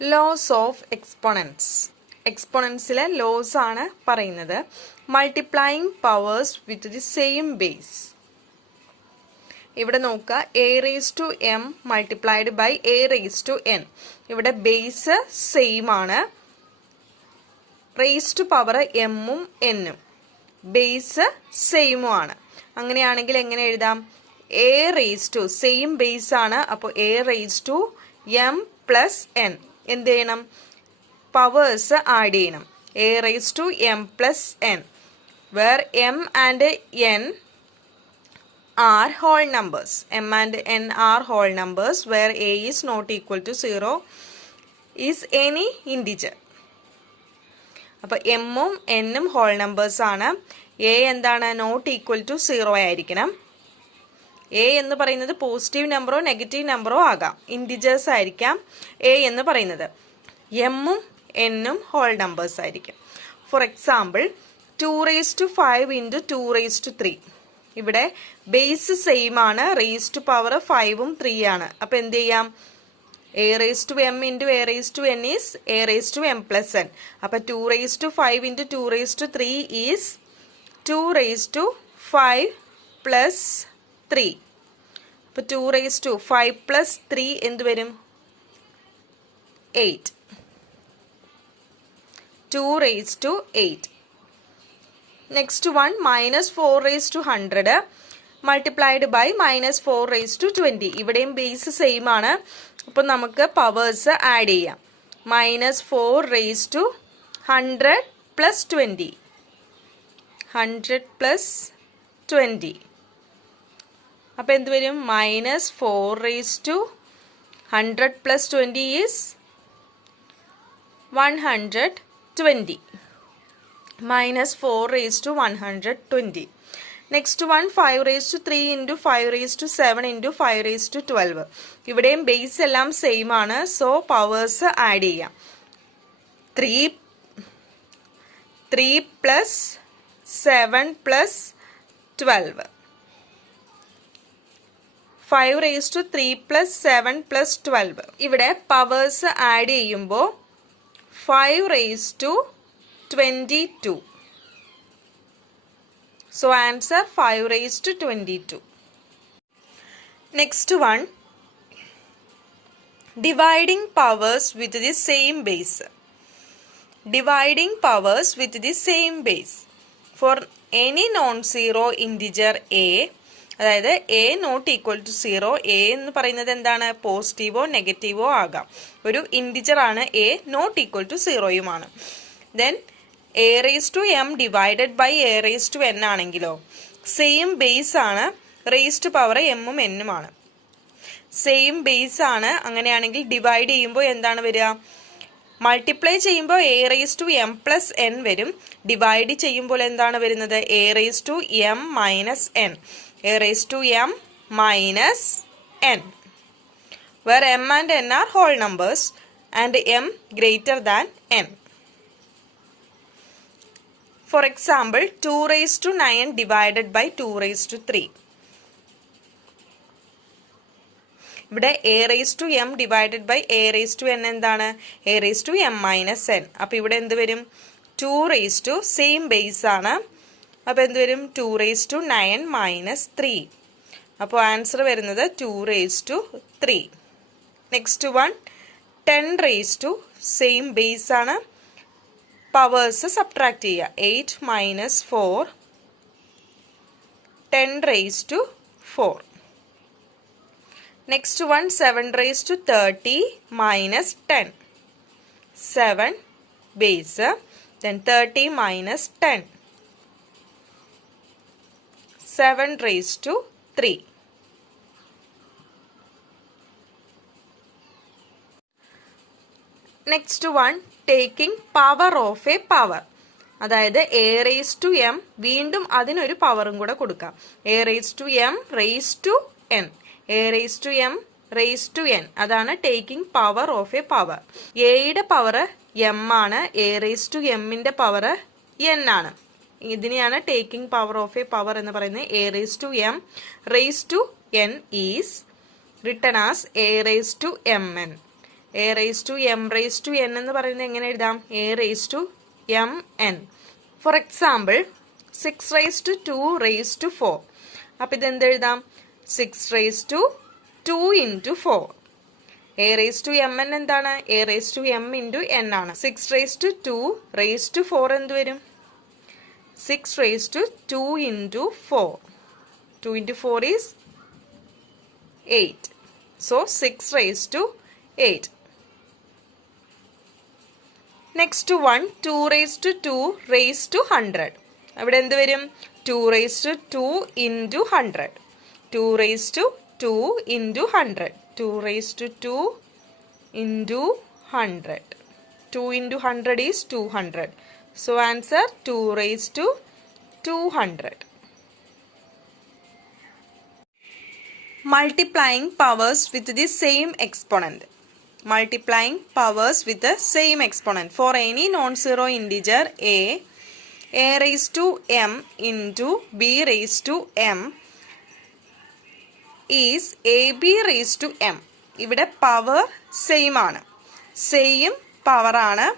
Loss of exponents. എക്സ്പോണൻസിലെ laws ആണ് പറയുന്നത്. Multiplying powers with the same base. ഇവിടെ നോക്കുക, a raise to m multiplied by a raise to n. ഇവിടെ base same ആണ്. Raise to power എമ്മും എന്നും ബേസ് സെയിമും ആണ്. അങ്ങനെയാണെങ്കിൽ എങ്ങനെ എഴുതാം? A raise to same base ആണ്. അപ്പോൾ a raise to M plus n. എന്ത് ചെയ്യണം? പവേഴ്സ് ആഡ് ചെയ്യണം. A raise to M plus n, where M and n are whole numbers. M and n are whole numbers where a is not equal to 0 is any integer. അപ്പോൾ എമ്മും എന്നും whole numbers ആണ്. A എന്താണ്? Not equal to 0 ആയിരിക്കണം. A എന്ന് പറയുന്നത് positive നമ്പറോ negative നമ്പറോ ആകാം. ഇൻറ്റിജേഴ്സ് ആയിരിക്കാം എ എന്ന് പറയുന്നത്. എമ്മും എന്നും ഹോൾ നമ്പേഴ്സ് ആയിരിക്കും. For example 2 raise to 5 into 2 raise to 3. ഇവിടെ ബേസ് സെയിം ആണ്. റേസ് ടു പവർ 5ഉം 3 ആണ്. അപ്പോൾ എന്ത് ചെയ്യാം? A raise to M into A raise to N is A raise to M plus N. അപ്പോൾ 2 raise to 5 into 2 raise to 3 is 2 raise to 5 plus 3. അപ്പോൾ 2 raise to 5 plus 3 എന്ത് വരും? 8. 2 raise to 8. Next one minus 4 raise to 100 multiplied by minus 4 raise to 20. ഇവിടെയും base same ആണ്. അപ്പോൾ നമുക്ക് powers add ചെയ്യാം. Minus 4 raise to 100 plus 20. 100 plus 20. അപ്പോൾ എന്ത് വരും? Minus 4 raise to 100 plus 20 is 120. minus 4 raised to 120. Next one 5 raised to 3 into 5 raised to 7 into 5 raised to 12. ഇവിടെയും base എല്ലാം സെയിം ആണ്. സോ പവേഴ്സ് ആഡ് ചെയ്യാം. 3 plus 7 plus 12. 5 raised to 3 plus 7 plus 12. ഇവിടെ powers add ചെയ്യുമ്പോൾ 5 raised to 22. So answer 5 raised to 22. Next one, dividing powers with the same base. Dividing powers with the same base. For any non-zero integer a, അതായത് a not equal to 0. എ എന്ന് പറയുന്നത് എന്താണ്? പോസിറ്റീവോ നെഗറ്റീവോ ആകാം. ഒരു ഇൻറ്റിജർ ആണ് എ, നോട്ട് ഈക്വൽ ടു 0യുമാണ്. Then a raise to m divided by a raise to n ആണെങ്കിലോ സെയിം ബേസ് ആണ്. റേസ് ടു പവർ എമ്മും എന്നുമാണ്. സെയിം ബേസ് ആണ്. അങ്ങനെയാണെങ്കിൽ ഡിവൈഡ് ചെയ്യുമ്പോൾ എന്താണ് വരിക? മൾട്ടിപ്ലൈ ചെയ്യുമ്പോൾ A raise to M plus N വരും. ഡിവൈഡ് ചെയ്യുമ്പോൾ എന്താണ് വരുന്നത്? A raise to M minus N. A raise to M minus N, where M and N are whole numbers and M greater than N. For example, 2 raised to 9 divided by 2 raised to 3. ഇവിടെ a raised to m divided by a raised to n എന്താണ്? a raised to m minus n. അപ്പോൾ ഇവിടെ എന്ത് വരും? 2 raised to same base ആണ്. അപ്പോൾ എന്ത് വരും? 2 raised to 9 minus 3. അപ്പോൾ ആൻസർ വരുന്നത് 2 raised to 3. Next one 10 raised to same base ആണ്. പവേഴ്സ് സബ്ട്രാക്ട് ചെയ്യുക. 8 minus 4, 10 raise to 4. Next one 7 raise to 30 minus 10. 7 base, then 30 minus 10. 7 raise to 3. Next one taking power of a power. അതായത് A raise to M, വീണ്ടും അതിനൊരു പവറും കൂടെ കൊടുക്കാം. A raise to M raise to N. A raise to M raise to N, അതാണ് taking power of a power. എയുടെ power M ആണ്. A raise to എമ്മിന്റെ പവർ എൻ ആണ്. ഇതിനെയാണ് taking power of a power എന്ന് പറയുന്നത്. A raise to M raise to N is written as a raised to mn. A raise to M raise to N എന്ന് പറയുന്നത് എങ്ങനെ എഴുതാം? A raise to M N. For example 6 raise to 2 raise to 4. അപ്പം ഇതെന്തെഴുതാം? 6 raise to 2 into 4. A raise to M n എന്താണ്? A raise to M into n ആണ്. 6 raise to 2 raise to 4 എന്ത് വരും? 6 raise to 2 into 4. 2 into 4 is 8. So 6 raised to 8. Next one, 2 raised to 2 raised to 100. അവിടെ എന്ത് വരും? 2 raised to 2 into 100. 2 raised to 2 into 100. 2 raised to 2 into 100. 2 into 100 is 200. So answer 2 raised to 200. Multiplying powers with the same exponent. Multiplying powers with the same exponent. For any non-zero integer a raised to m into b raised to m is ab raised to m. ഇവിടെ power same ആണ്. Same power ആണ്.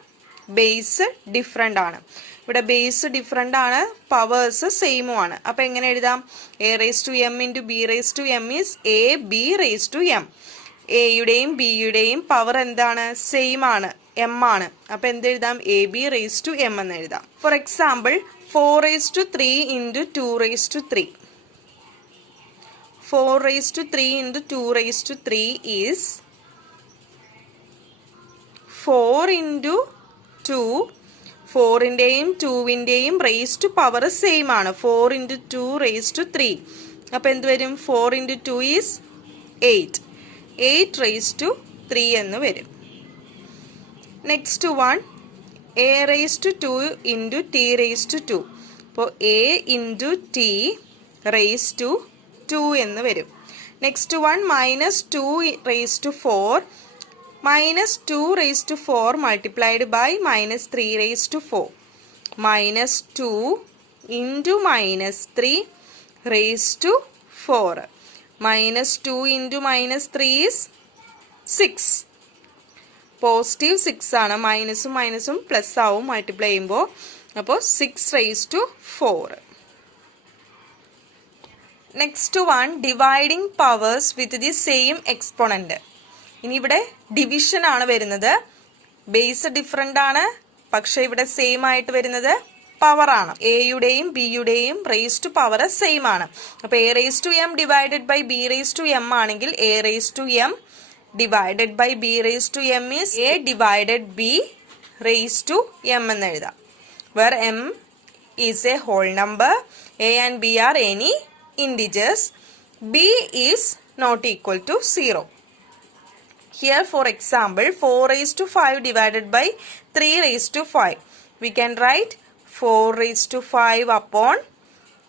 Base different ആണ്. ഇവിടെ base different ആണ്, powers സെയിമും ആണ്. അപ്പം എങ്ങനെ എഴുതാം? A raise to M into b raise to m is a b raise to m. എയുടെയും ബിയുടെയും പവർ എന്താണ്? സെയിം ആണ്, എം ആണ്. അപ്പം എന്തെഴുതാം? A b raise to m എന്ന് എഴുതാം. For example 4 raise to 3 into 2 raise to 3. 4 raise to 3 into 2 raise to 3 is 4 into 2. 4ൻ്റെയും 2ൻ്റെയും റേസ് ടു പവർ സെയിം ആണ്. 4 ഇൻറ്റു 2 റേസ് ടു 3. അപ്പം എന്ത് വരും? 4 ഇൻറ്റു 2 ഈസ് 8. 8 റേസ് ടു 3 എന്ന് വരും. Next one, A raise to 2 into T raise to 2. അപ്പോൾ A into T raise to 2 എന്ന് വരും. Next one, minus 2 raise to 4. minus 2 raised to 4 multiplied by minus 3 raised to 4. Minus 2 into minus 3 raised to 4. Minus 2 into minus 3 is 6. Positive 6 ആണ്. മൈനസും മൈനസും plus ആവും multiply ചെയ്യുമ്പോൾ. അപ്പോൾ 6 raised to 4. Next one, dividing powers with the same exponent. ഇനി ഇവിടെ division ആണ് വരുന്നത്. Base different ആണ്, പക്ഷെ ഇവിടെ സെയിം ആയിട്ട് വരുന്നത് പവർ ആണ്. എയുടെയും ബിയുടെയും റേസ് ടു പവർ സെയിം ആണ്. അപ്പോൾ a raise to m divided by b raise to m ആണെങ്കിൽ a raise to m divided by b raise to m is a divided b raise to m എന്ന് എഴുതാം. Where m is a whole number, a and b are any integers, b is not equal to 0. Here for example 4 raised to 5 divided by 3 raised to 5. We can write 4 raised to 5 upon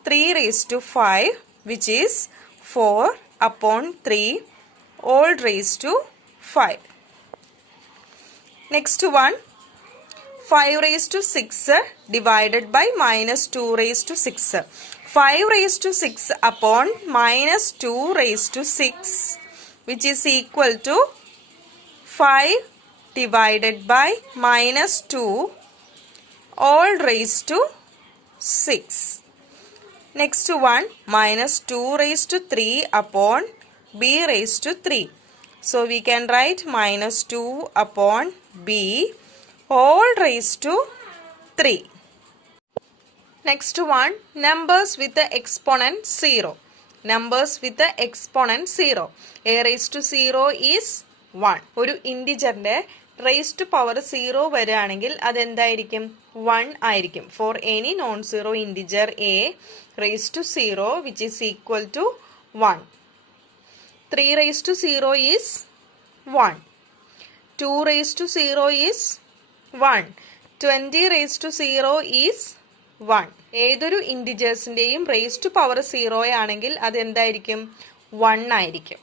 3 raised to 5, which is 4 upon 3 all raised to 5. Next one, 5 raised to 6 divided by minus 2 raised to 6. 5 raised to 6 upon minus 2 raised to 6, which is equal to 5 divided by minus 2 all raised to 6. Next one, minus 2 raised to 3 upon b raised to 3. So we can write minus 2 upon b all raised to 3. Next one, numbers with the exponent 0. Numbers with the exponent 0. A raised to 0 is 1. ഒരു ഇൻറ്റിജറിന്റെ raise to power 0 വരികയാണെങ്കിൽ അതെന്തായിരിക്കും? 1 ആയിരിക്കും. For any non zero integer A raise to 0 which is equal to 1. 3 raised to 0 is 1. 2 raised to 0 is 1. 20 raised to 0 is 1. ഏതൊരു ഇൻറ്റിജേഴ്സിൻ്റെയും raise to power 0 ആണെങ്കിൽ അതെന്തായിരിക്കും? 1 ആയിരിക്കും.